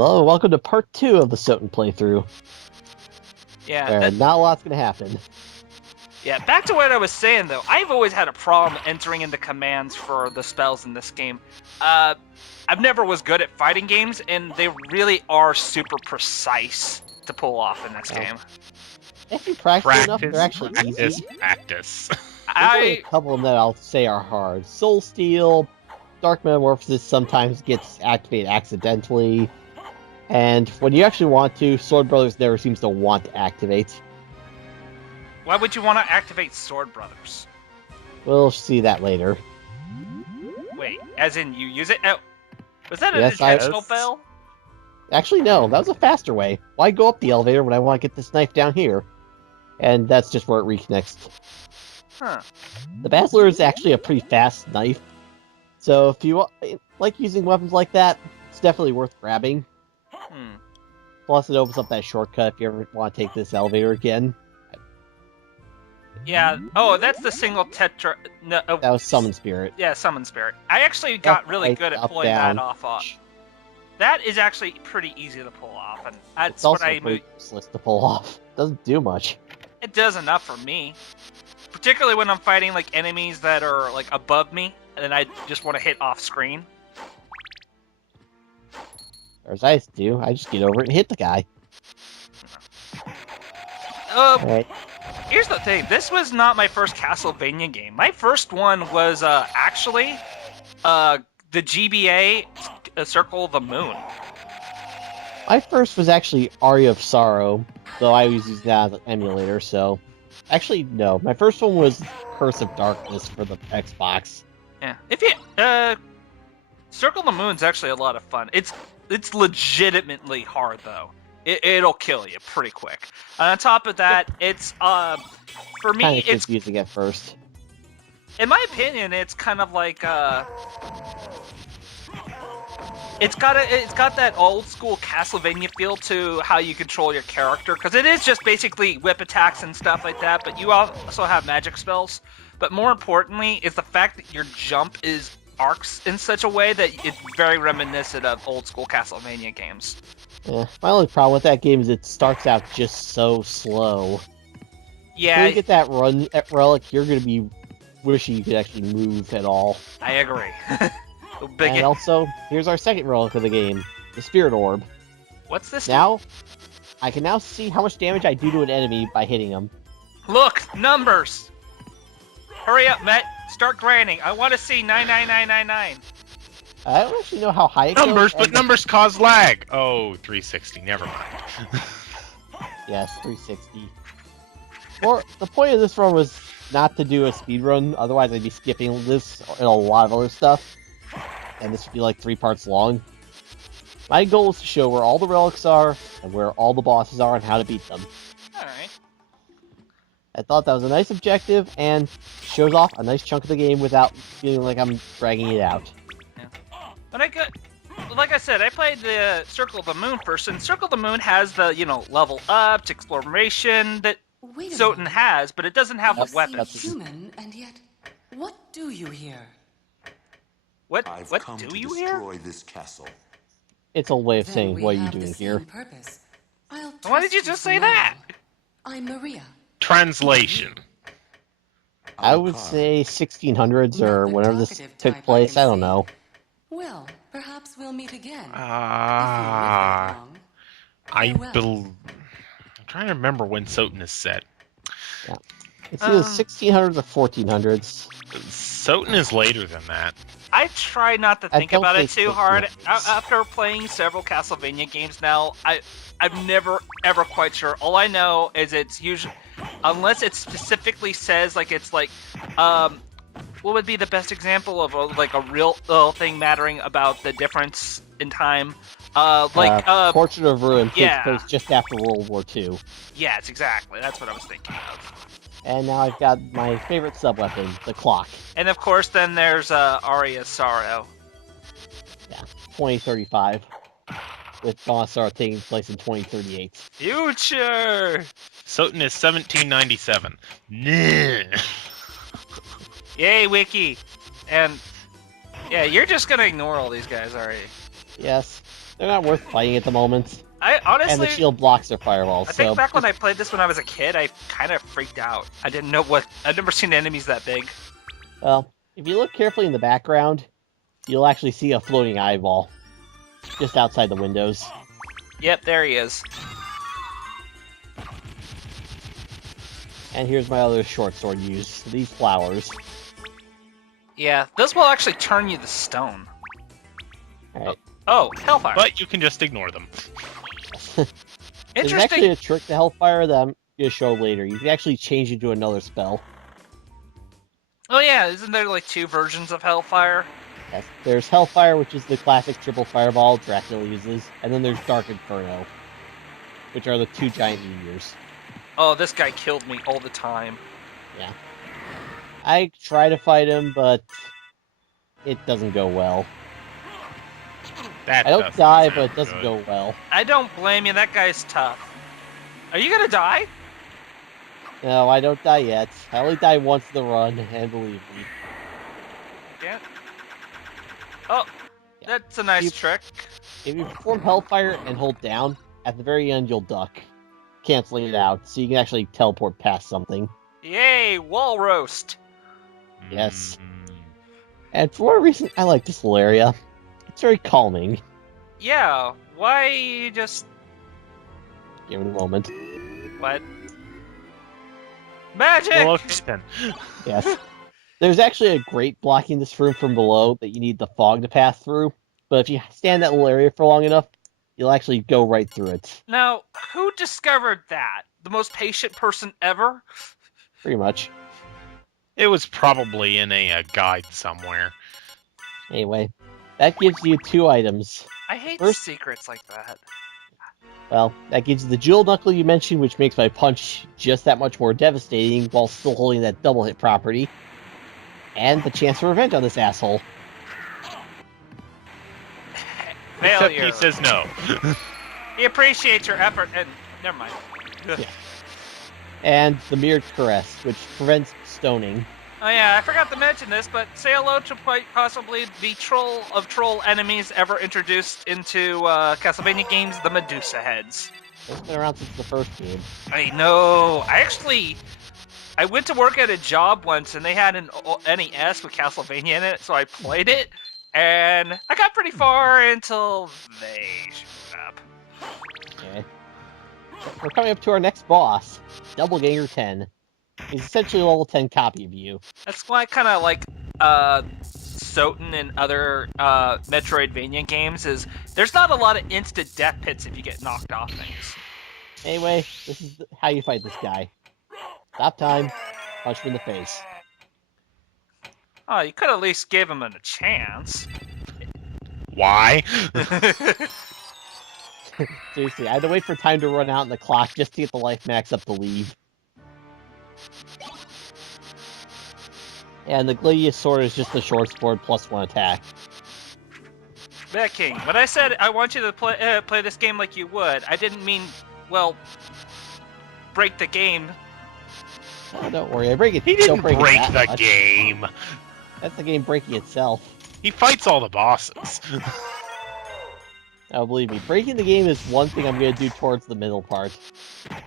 Hello, welcome to part 2 of the Soten playthrough. Yeah, Not a lot's gonna happen. yeah. Back to what I was saying though. I've always had a problem entering in the commands for the spells in this game. I've never was good at fighting games, and they really are super precise to pull off in this game. If you practice enough, they're actually easy. Practice. There's only a couple of them that I'll say are hard. Soul Steel, Dark Metamorphosis sometimes gets activated accidentally. And when you actually want to, Sword Brothers never seems to want to activate. Why would you want to activate Sword Brothers? We'll see that later. Wait, as in you use it? Oh, was that an Yes, intentional fail? Actually, no, that was a faster way. Why go up the elevator when I want to get this knife down here? And that's just where it reconnects. Huh. The Basilar is actually a pretty fast knife. So if you like using weapons like that, it's definitely worth grabbing. Plus, it opens up that shortcut if you ever want to take this elevator again. Yeah. Oh, that's the single tetra. No, That was Summon Spirit. Yeah, Summon Spirit. I actually got Up, really right, good at up, pulling down. that off. That is actually pretty easy to pull off, and that's It's also what I pretty useless to pull off. Doesn't do much. It does enough for me, particularly when I'm fighting like enemies that are like above me, and I just want to hit off screen. Or as I do, I just get over it and hit the guy. Alright. Here's the thing. This was not my first Castlevania game. My first one was actually the GBA Circle of the Moon. My first was actually Aria of Sorrow, though I was using that as an emulator, so... Actually, no. My first one was Curse of Darkness for the Xbox. Yeah. If you Circle of the Moon's actually a lot of fun. It's legitimately hard though. It'll kill you pretty quick. And on top of that, it's for me Kinda it's confusing at first. in my opinion, it's kind of like it's got that old school Castlevania feel to how you control your character, because it is just basically whip attacks and stuff like that, but you also have magic spells. But more importantly is the fact that your jump is arcs in such a way that it's very reminiscent of old school Castlevania games. Yeah, my only problem with that game is it starts out just so slow. Yeah, When you get that run at Relic, you're going to be wishing you could actually move at all. I agree. And also, here's our second relic of the game, the Spirit Orb. What's this? Now, I can now see how much damage I do to an enemy by hitting them. Look, numbers! Hurry up, Met. Start grinding. I want to see 99999. I don't actually know how high it Numbers, goes. but numbers cause lag. Oh, 360. Never mind. Yes, 360. Or the point of this run was not to do a speed run, otherwise I'd be skipping this and a lot of other stuff. And this would be like 3 parts long. My goal is to show where all the relics are, and where all the bosses are, and how to beat them. Alright. I thought that was a nice objective, and shows off a nice chunk of the game without feeling like I'm dragging it out. But like I said, I played the Circle of the Moon first, and Circle of the Moon has the, level up to exploration that Soten has, but it doesn't have the weapons. Human, and yet, what do you here? What come do to you here? destroy this castle. It's a way of Then saying, we what are you have the doing same here? purpose. I'll Why did trust you just for say now. that? I'm Maria. Translation. I would Alucard. say 1600s or Not the whenever this talkative took type, place, I I can don't see. know. Well, perhaps we'll meet again. If you live Ah, that long. I'm trying to remember when Soten is set. It's either 1600s or 1400s. Soten is later than that. I try not to I think don't about it think too so, hard. yes. After playing several Castlevania games now, I'm never ever quite sure. All I know is it's usually, unless it specifically says like it's like, what would be the best example of a real thing mattering about the difference in time? Portrait of Ruin takes yeah. place just after World War II. Yes, exactly. That's what I was thinking of. And now I've got my favorite sub-weapon, the clock. And of course, then there's Aria of Sorrow. Yeah, 2035. With Dawn of Sorrow taking place in 2038. Future! Soten is 1797. Nah. Yay, Wiki! And, yeah, you're just gonna ignore all these guys, are you? Yes, they're not worth fighting at the moment. I And the honestly, shield blocks their fireballs, I think so... back when I played this when I was a kid, I kind of freaked out. I didn't know what. I'd never seen enemies that big. Well, if you look carefully in the background, you'll actually see a floating eyeball just outside the windows. Yep, there he is. And here's my other short sword use, these flowers. Yeah, this will actually turn you to stone. Alright. Oh, Hellfire. But you can just ignore them. There's Interesting. actually a trick to Hellfire that I'm going to show later. You can actually change it to another spell. Oh yeah, isn't there like 2 versions of Hellfire? Yes. There's Hellfire, which is the classic triple fireball Dracula uses, and then there's Dark Inferno, which are the 2 giant meteors. Oh, this guy killed me all the time. Yeah. I try to fight him, but it doesn't go well. That I don't doesn't die, sound but it doesn't good. go well. I don't blame you, that guy's tough. Are you gonna die? No, I don't die yet. I only die once in the run, and believe me. Yeah. Oh, that's a nice You- trick. If you perform Hellfire and hold down, at the very end you'll duck, canceling it out, so you can actually teleport past something. Yay, wall roast. Yes. Mm. And for what reason, I like this little area. It's very calming. Yeah, why just... Give it a moment. What? Magic! Well, okay then. Yes. There's actually a grate blocking this room from below that you need the fog to pass through, but if you stand in that little area for long enough, you'll actually go right through it. Now, who discovered that? The most patient person ever? Pretty much. It was probably in a guide somewhere. Anyway, that gives you 2 items. I hate First- secrets like that. Well, that gives you the jewel knuckle you mentioned, which makes my punch just that much more devastating while still holding that double hit property. And the chance for revenge on this asshole. Except Failure. he says no. He appreciates your effort and... Never mind. And the mirrored caress, which prevents stoning. Oh yeah, I forgot to mention this, but say hello to quite possibly the troll of troll enemies ever introduced into Castlevania games, the Medusa heads. It's been around since the first game. I know. I went to work at a job once, and they had an NES with Castlevania in it, so I played it, and I got pretty far until they showed up. Okay. We're coming up to our next boss, Doubleganger 10. He's essentially a level 10 copy of you. That's why I kind of like Soten and other Metroidvania games, is there's not a lot of instant death pits if you get knocked off things. Anyway, this is how you fight this guy. Stop time, punch him in the face. Oh, you could at least give him a chance. Why? Seriously, I had to wait for time to run out in the clock just to get the life max up to leave. And the Gladius sword is just a short sword plus 1 attack. Mettking, when I said I want you to play this game like you would, I didn't mean, well, break the game. Oh, don't worry, I break it. He Don't didn't break break it that the much. game. That's the game breaking itself. He fights all the bosses. Now, believe me, breaking the game is one thing I'm going to do towards the middle part.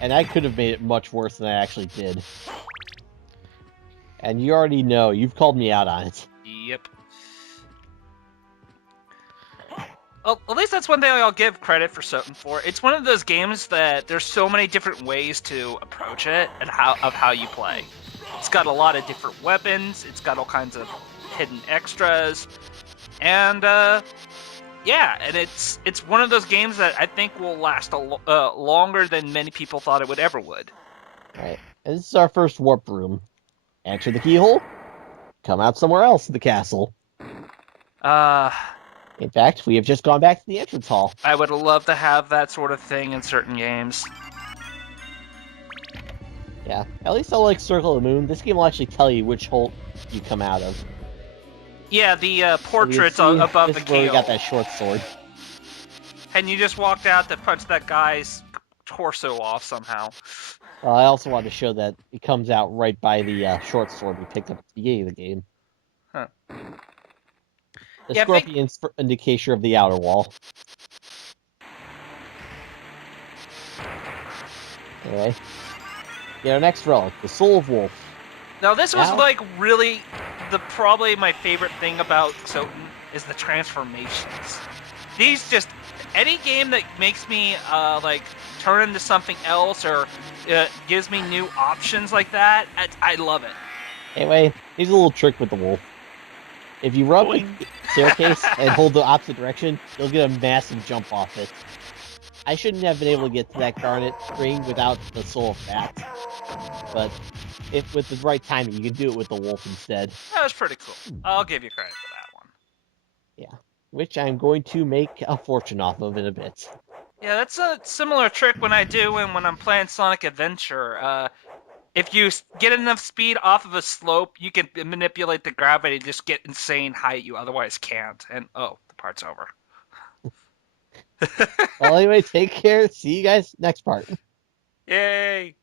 And I could have made it much worse than I actually did. And you already know, you've called me out on it. Yep. Well, at least that's one thing I'll give credit for Soten for. It's one of those games that there's so many different ways to approach it and how you play. It's got a lot of different weapons. It's got all kinds of hidden extras, and yeah, and it's one of those games that I think will last longer than many people thought it would. Alright, and this is our first warp room. Enter the keyhole, come out somewhere else in the castle. In fact, we have just gone back to the entrance hall. I would love to have that sort of thing in certain games. Yeah, at least I like Circle of the Moon. This game will actually tell you which hole you come out of. Yeah, the So you portraits see, above this the is where we keyhole. got that short sword. And you just walked out to punch that guy's torso off somehow. I also wanted to show that it comes out right by the short sword we picked up at the beginning of the game. Huh. The Yeah, I think- scorpion's indication of the outer wall. Anyway. Our next relic, the Soul of Wolf. Now this was Now- like really probably my favorite thing about Soten is the transformations. These just any game that makes me like turn into something else or gives me new options like that, I love it. Anyway, here's a little trick with the wolf. If you rub the staircase and hold the opposite direction, you'll get a massive jump off it. I shouldn't have been able to get to that garnet ring without the Soul of Bat. But if with the right timing, you can do it with the wolf instead. That was pretty cool. I'll give you credit for that one. Yeah. Which I'm going to make a fortune off of in a bit. Yeah, that's a similar trick when when I'm playing Sonic Adventure. If you get enough speed off of a slope, you can manipulate the gravity to just get insane height you otherwise can't. And oh, the part's over. Well, anyway, take care. See you guys next part. Yay!